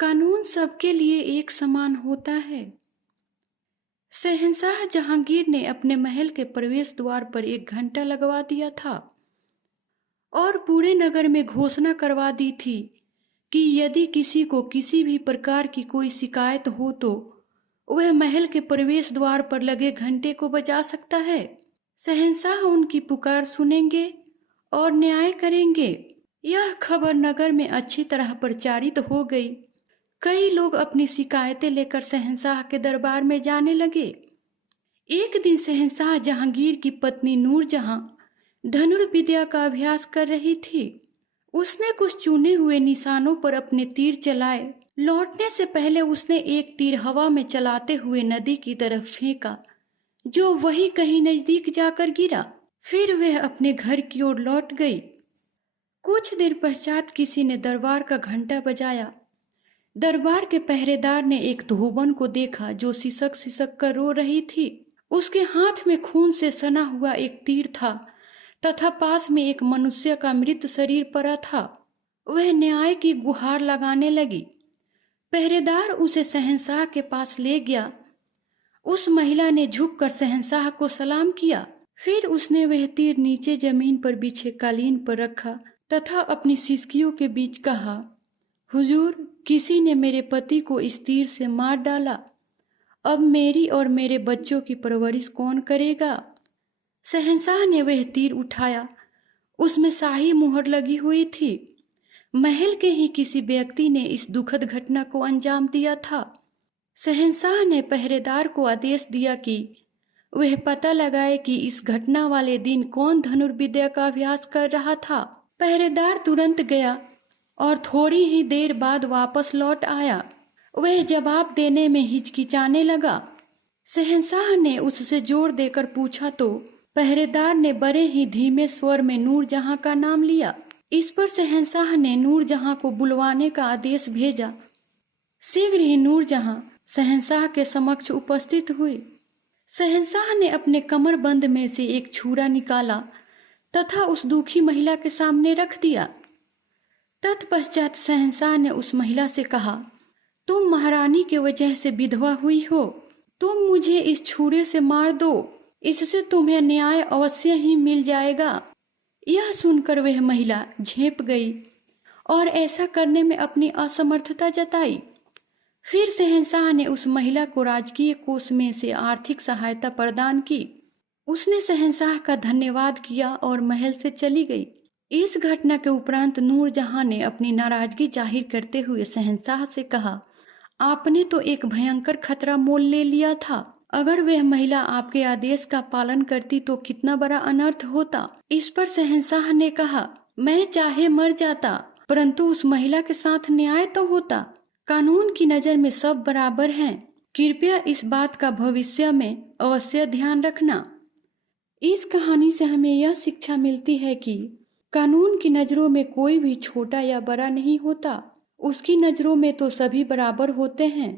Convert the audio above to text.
कानून सबके लिए एक समान होता है। शहंशाह जहांगीर ने अपने महल के प्रवेश द्वार पर एक घंटा लगवा दिया था और पूरे नगर में घोषणा करवा दी थी कि यदि किसी को किसी भी प्रकार की कोई शिकायत हो तो वह महल के प्रवेश द्वार पर लगे घंटे को बजा सकता है। शहंशाह उनकी पुकार सुनेंगे और न्याय करेंगे। यह खबर नगर में अच्छी तरह प्रचारित हो गई। कई लोग अपनी शिकायतें लेकर शहंशाह के दरबार में जाने लगे। एक दिन शहंशाह जहांगीर की पत्नी नूरजहां धनुर्विद्या का अभ्यास कर रही थी। उसने कुछ चुने हुए निशानों पर अपने तीर चलाए। लौटने से पहले उसने एक तीर हवा में चलाते हुए नदी की तरफ फेंका, जो वही कहीं नजदीक जाकर गिरा। फिर वह अपने घर की ओर लौट गई। कुछ देर पश्चात किसी ने दरबार का घंटा बजाया। दरबार के पहरेदार ने एक धोबन को देखा जो सिसक सिसक कर रो रही थी। उसके हाथ में खून से सना हुआ एक तीर था तथा पास में एक मनुष्य का मृत शरीर पड़ा था। वह न्याय की गुहार लगाने लगी। पहरेदार उसे शहंशाह के पास ले गया। उस महिला ने झुककर शहंशाह को सलाम किया। फिर उसने वह तीर नीचे जमीन पर बिछे कालीन पर रखा तथा अपनी सिसकियों के बीच कहा, हुजूर, किसी ने मेरे पति को इस तीर से मार डाला। अब मेरी और मेरे बच्चों की परवरिश कौन करेगा? शहंशाह ने वह तीर उठाया। उसमें शाही मुहर लगी हुई थी। महल के ही किसी व्यक्ति ने इस दुखद घटना को अंजाम दिया था। शहंशाह ने पहरेदार को आदेश दिया कि वह पता लगाए कि इस घटना वाले दिन कौन धनुर्विद्या का अभ्यास कर रहा था। पहरेदार तुरंत गया और थोड़ी ही देर बाद वापस लौट आया। वह जवाब देने में हिचकिचाने लगा। शहंशाह ने उससे जोर देकर पूछा तो पहरेदार ने बड़े ही धीमे स्वर में नूरजहां का नाम लिया। इस पर शहंशाह ने नूरजहां को बुलवाने का आदेश भेजा। शीघ्र ही नूरजहां शहंशाह के समक्ष उपस्थित हुई। शहंशाह ने अपने कमरबंद में से एक छुरा निकाला तथा उस दुखी महिला के सामने रख दिया। तत्पश्चात शहंशाह ने उस महिला से कहा, तुम महारानी के वजह से विधवा हुई हो। तुम मुझे इस छुरे से मार दो, इससे तुम्हें न्याय अवश्य ही मिल जाएगा। यह सुनकर वह महिला झेंप गई और ऐसा करने में अपनी असमर्थता जताई। फिर शहंशाह ने उस महिला को राजकीय कोष में से आर्थिक सहायता प्रदान की। उसने शहंशाह का धन्यवाद किया और महल से चली गई। इस घटना के उपरांत नूरजहां ने अपनी नाराजगी जाहिर करते हुए शहंशाह से कहा, आपने तो एक भयंकर खतरा मोल ले लिया था। अगर वह महिला आपके आदेश का पालन करती तो कितना बड़ा अनर्थ होता। इस पर शहंशाह ने कहा, मैं चाहे मर जाता परंतु उस महिला के साथ न्याय तो होता। कानून की नजर में सब बराबर हैं। कृपया इस बात का भविष्य में अवश्य ध्यान रखना। इस कहानी से हमें यह शिक्षा मिलती है कि कानून की नजरों में कोई भी छोटा या बड़ा नहीं होता। उसकी नजरों में तो सभी बराबर होते हैं।